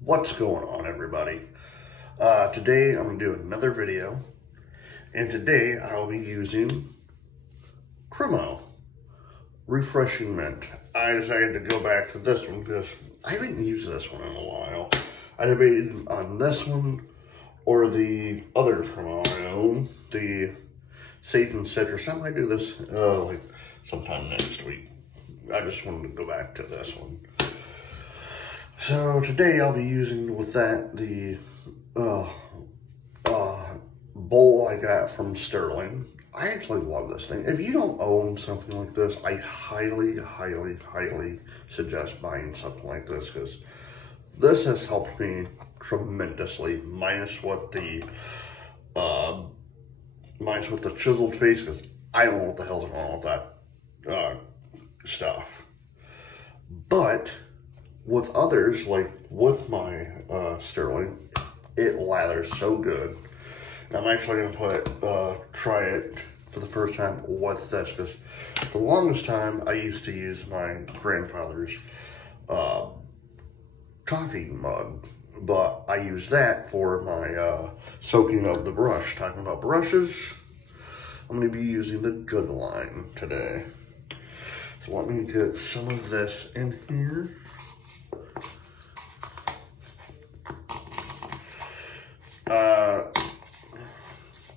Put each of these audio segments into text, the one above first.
What's going on, everybody? Today I'm going to do another video, and today I'll be using Cremo Refreshing Mint. I decided to go back to this one because I haven't used this one in a while. I debated on this one or the other Cremo I own, the Sage and Citrus. I might do this like sometime next week. I just wanted to go back to this one. So today I'll be using with that the bowl I got from Sterling. I actually love this thing. If you don't own something like this, I highly suggest buying something like this, because this has helped me tremendously, minus with the chiseled face, because I don't know what the hell's going on with that stuff. But with others, like with my Sterling, it lathers so good. And I'm actually going to try it for the first time with this, because the longest time I used to use my grandfather's coffee mug, but I use that for my soaking of the brush. Talking about brushes, I'm going to be using the Good line today. So let me get some of this in here.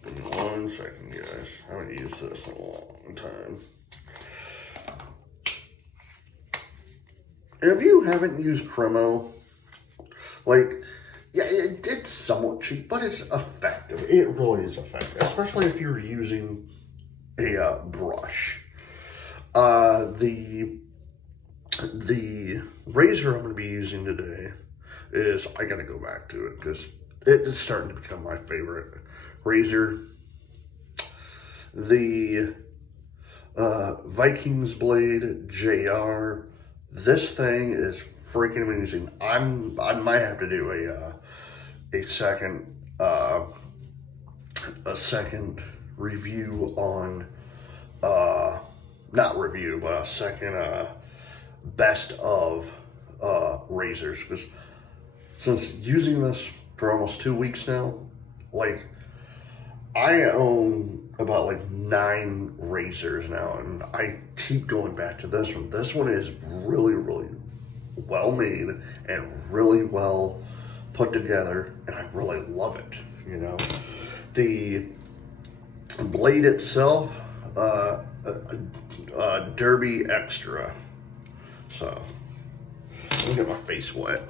Give me 1 second, guys. I haven't used this in a long time. And if you haven't used Cremo, like, yeah, it's somewhat cheap, but it's effective. It really is effective, especially if you're using a brush. The razor I'm going to be using today is, I got to go back to it because it's starting to become my favorite razor. The Vikings Blade JR. This thing is freaking amazing. I might have to do a second review on not review, but a second best of razors, because since using this for almost 2 weeks now, like, I own about like 9 razors now, and I keep going back to this one. This one is really well made and really well put together, and I really love it, you know. The blade itself, Derby Extra. So, let me get my face wet.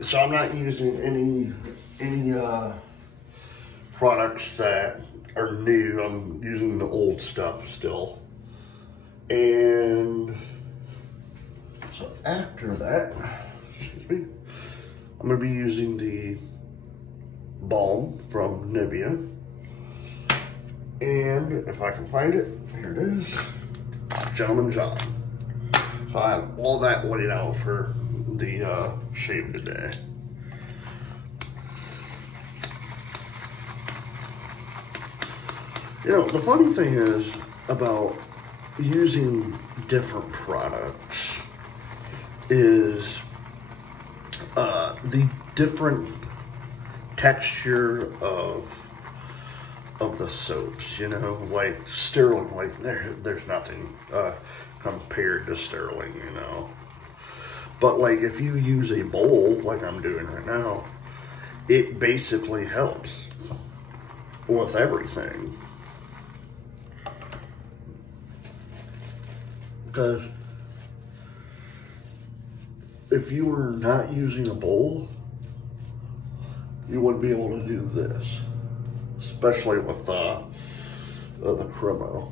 So I'm not using any products that are new. I'm using the old stuff still. And so after that, excuse me, I'm going to be using the balm from Nivea. And if I can find it, here it is, Gentleman John. So I have all that laid out for the shave today. You know, the funny thing is about using different products is the different texture of the soaps, you know, like Sterling, like there's nothing compared to Sterling, you know. But like if you use a bowl like I'm doing right now, it basically helps with everything. Because if you were not using a bowl, you wouldn't be able to do this, especially with the Cremo.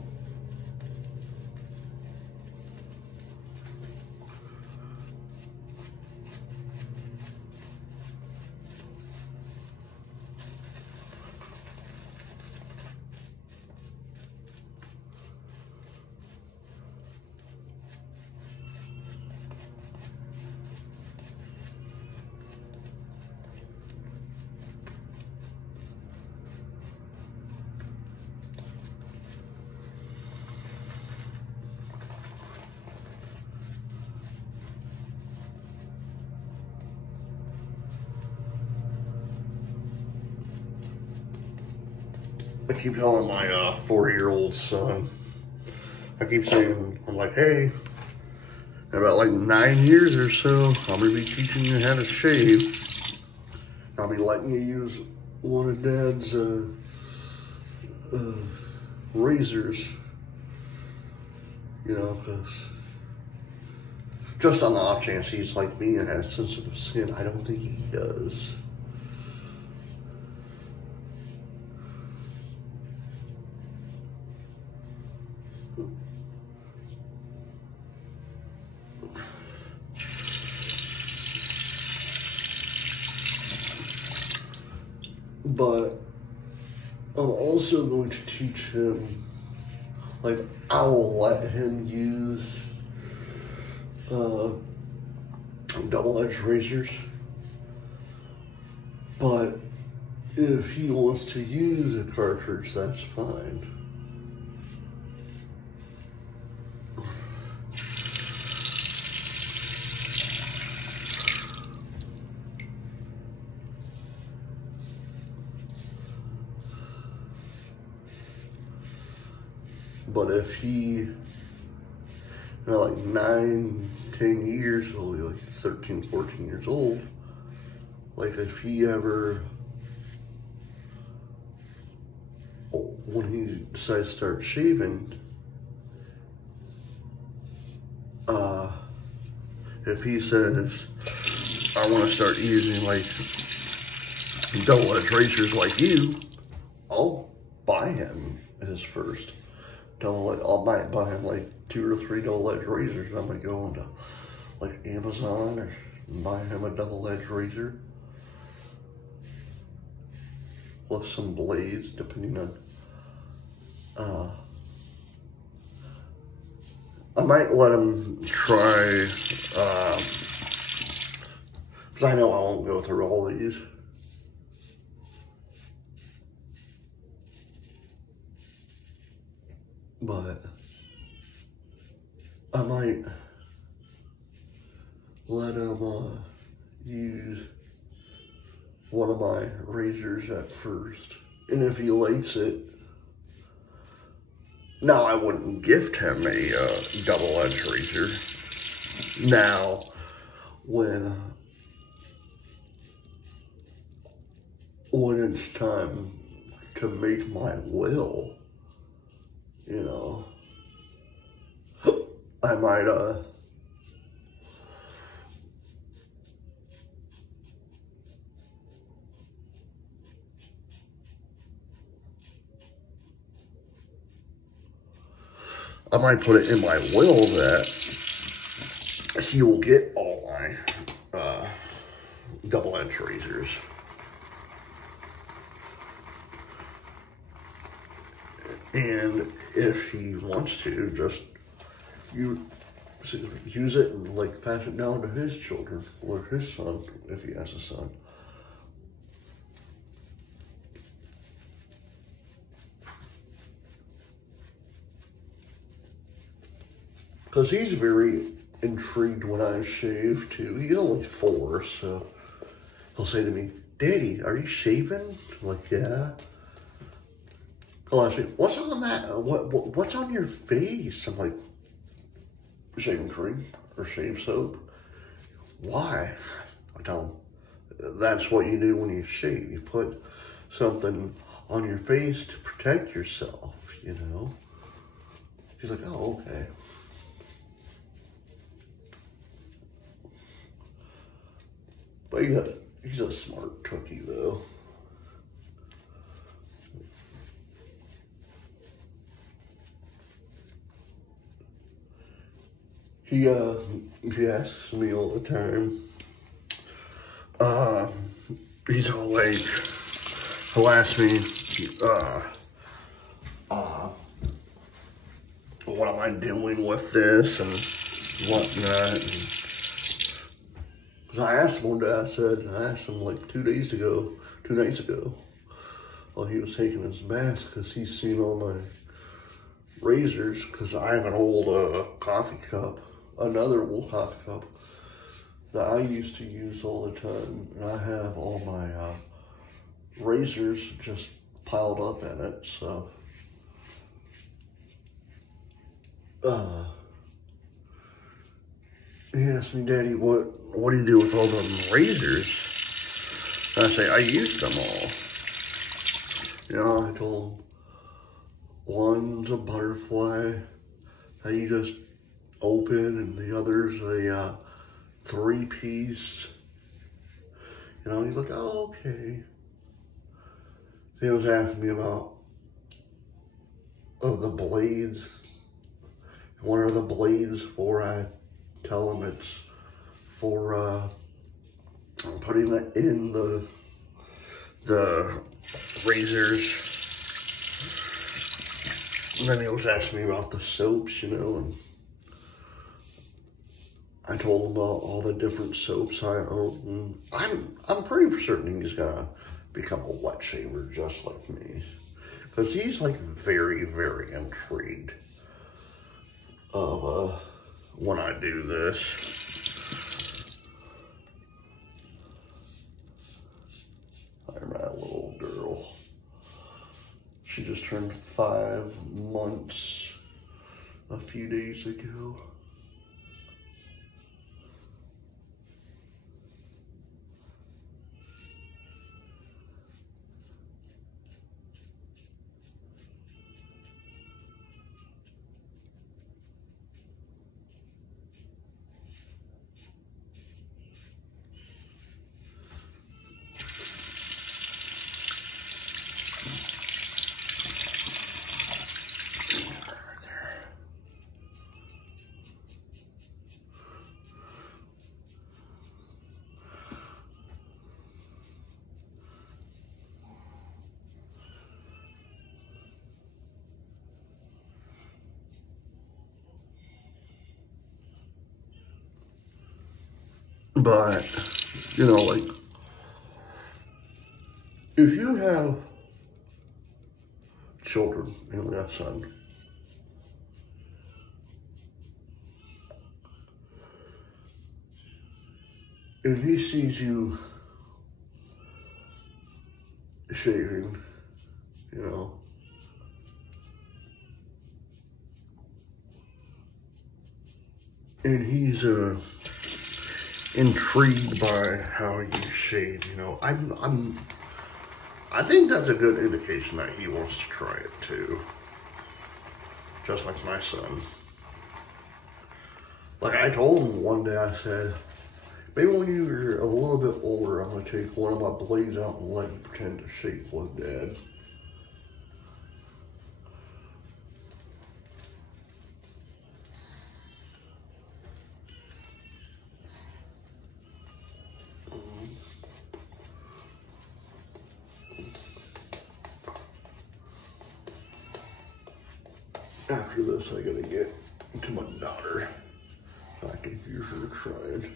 I keep telling my 4-year-old son, I keep saying, I'm like, hey, in about like 9 years or so, I'm gonna be teaching you how to shave. I'll be letting you use one of Dad's razors, you know, because just on the off chance he's like me and has sensitive skin, I don't think he does. But I'm also going to teach him, like, I will let him use double-edged razors, but if he wants to use a cartridge, that's fine. But if he, you know, like 9, 10 years, he'll be like 13, 14 years old. Like if he ever, when he decides to start shaving, if he says, I want to start using like double-edged razors like you, I'll buy him his first. I'll might buy him like 2 or 3 double-edged razors. I'm gonna go onto like Amazon or buy him a double-edged razor with some blades, depending on. I might let him try, because I know I won't go through all these. But I might let him use one of my razors at first. And if he likes it, now I wouldn't gift him a double-edged razor. Now, when it's time to make my will, you know, I might, put it in my will that he will get all my double-edged razors. And if he wants to, just use it and like pass it down to his children or his son, if he has a son. Because he's very intrigued when I shave too. He's only 4, so he'll say to me, Daddy, are you shaving? I'm like, yeah. He'll ask me, what's on that? What's on your face? I'm like, shaving cream or shave soap. Why? I tell him, that's what you do when you shave. You put something on your face to protect yourself, you know? He's like, oh, okay. But he's a smart cookie, though. He asks me all the time. He's all like, he'll ask me, what am I doing with this and whatnot. Because I asked him one day, I asked him like 2 nights ago, while he was taking his bath, because he's seen all my razors, because I have an old coffee cup, another old coffee cup that I used to use all the time, and I have all my razors just piled up in it, so. He asked me, Daddy, what do you do with all them razors? And I say, I used them all. You know, I told him, one's a butterfly that you just open, and the other's a 3-piece. You know, he's like, oh, okay. He was asking me about the blades. What are the blades for? I tell him it's for putting it in the razors. And then he was asking me about the soaps, you know, and I told him about all the different soaps I own. And I'm pretty certain he's gonna become a wet shaver just like me, because he's like very, very intrigued of when I do this. I'm that little girl. She just turned 5 months a few days ago. But, you know, like, if you have children, you know, that son, and he sees you shaving, you know, and he's intrigued by how you shave, you know, I think that's a good indication that he wants to try it too, just like my son. Like I told him one day, I said, maybe when you're a little bit older, I'm gonna take one of my blades out and let you pretend to shave with Dad. After this, I gotta get to my daughter so I can hear her crying.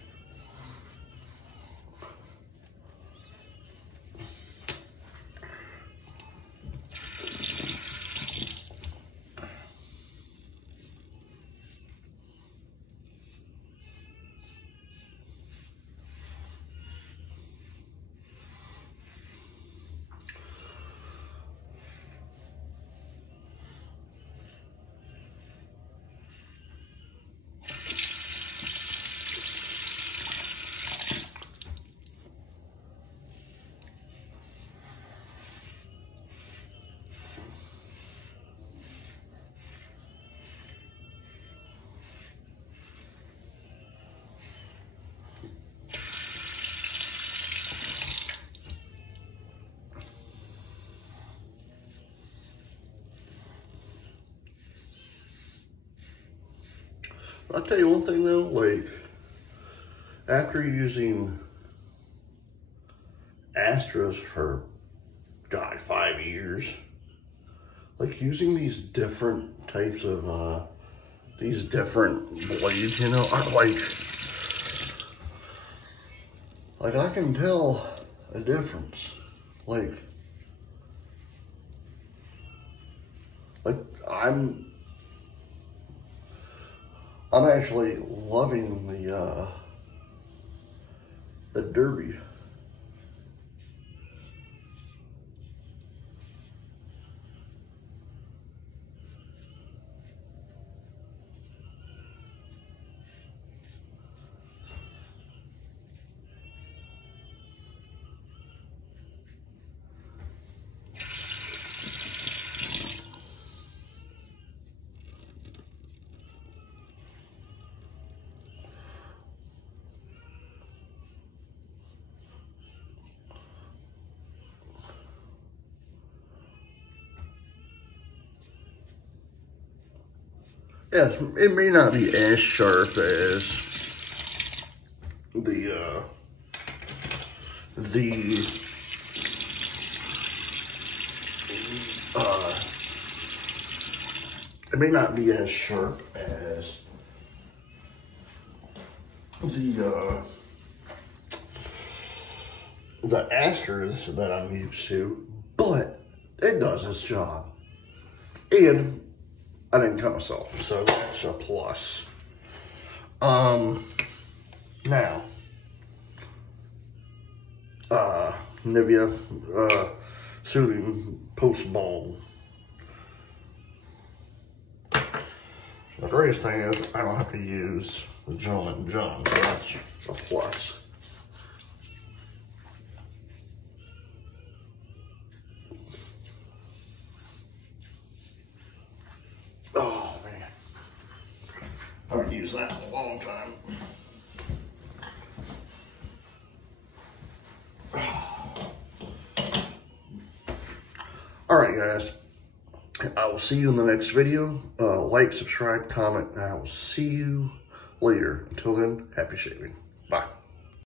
I'll tell you one thing though, like, after using Astras for, God, 5 years, like using these different types of, these different blades, you know, are like I can tell a difference. Like I'm actually loving the Derby. yes, it may not be as sharp as it may not be as sharp as the asters that I'm used to, but it does its job. And I didn't cut myself, so that's a plus. Now, Nivea Soothing Post Balm. The greatest thing is I don't have to use the Gentleman John, so that's a plus. Oh man, I haven't used that in a long time. All right, guys. I will see you in the next video. Like, subscribe, comment, and I will see you later. Until then, happy shaving.